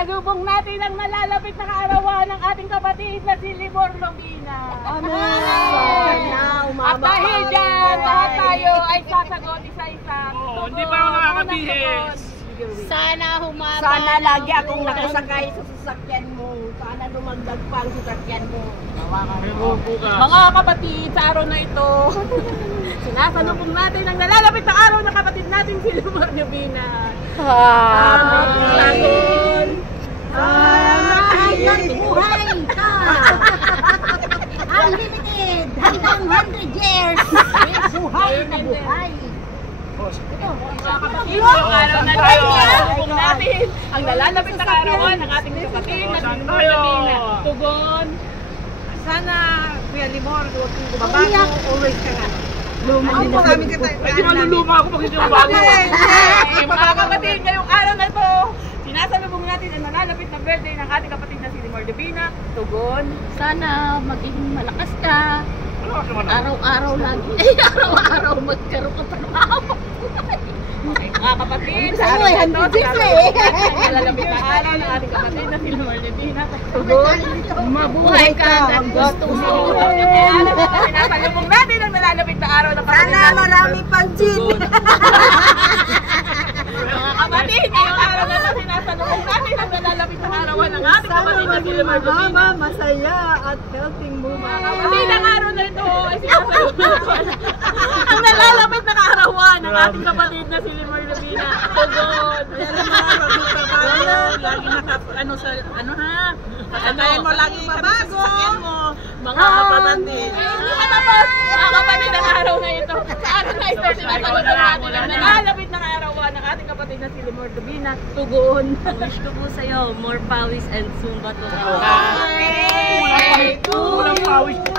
Sinasalubong natin ang nalalapit na kaarawan ng ating kapatid na si Limor Lovina. At dahil dyan, lahat tayo ay sasagot isa-isa. Hindi pa ako nakakabihis. Sana humaba. Sana lagi akong nakasakay sa sasakyan mo. Sana dumagdag pa ang sasakyan mo. Mga kapatid, sa araw na ito, sinasalubong natin ang nalalapit na araw ng kapatid natin si Limor Lovina. Hanggang buhay ka! Unlimited! Hanggang 100 years! Buhay na buhay! Mga kapatid, ngayong araw na tayo, sinasalubong natin ang nalalapit na kaarawan ng ating kapatid na si Limor Lovina. Tugon. Sana, Kuya Limor, huwag kong babago, always ka nga. Luma. Hindi maluluma ako pag hindi mabago. Mga kapatid, ngayong araw na ito, sinasalubong natin ang nalalapit na birthday ng ating kapatid na si Limor Lovina. Tugon. Sana maging malakas ka. Araw-araw lagi. Araw-araw magkaroon ka pa ng hapon. Mga kapatid, sa araw na ito, sinasalubong natin ang nalalapit na araw ng ating kapatid na si Limor Lovina. Tugon. Mabuhay ka ng gusto mo. Sinasalubong natin ang nalalapit na araw ng kapatid Sana natin. marami pang gin. Mga kapatid, ngayong araw na ito, sinasalubong natin ang nalalapit na arawan ng ating kapatid na si Limor Lovina. Masaya at healthy mo. Mga kapatid, ang araw na ito ay sinasalubong ang nalalapit na kaarawan ng ating kapatid na si Limor Lovina. Tugon! Lagi Antayin mo lagi babago. Mga kapatid. Hindi pa tapos. Mga kapatid, ang araw na ito. Sa araw na ito, sinasalubong natin ang nalalapit na kaarawan ng ating kapatid na si Limor Lovina. Tugon! Wish ko po sa'yo, more pawis and Zumba to. Okay! Walang pawis ko.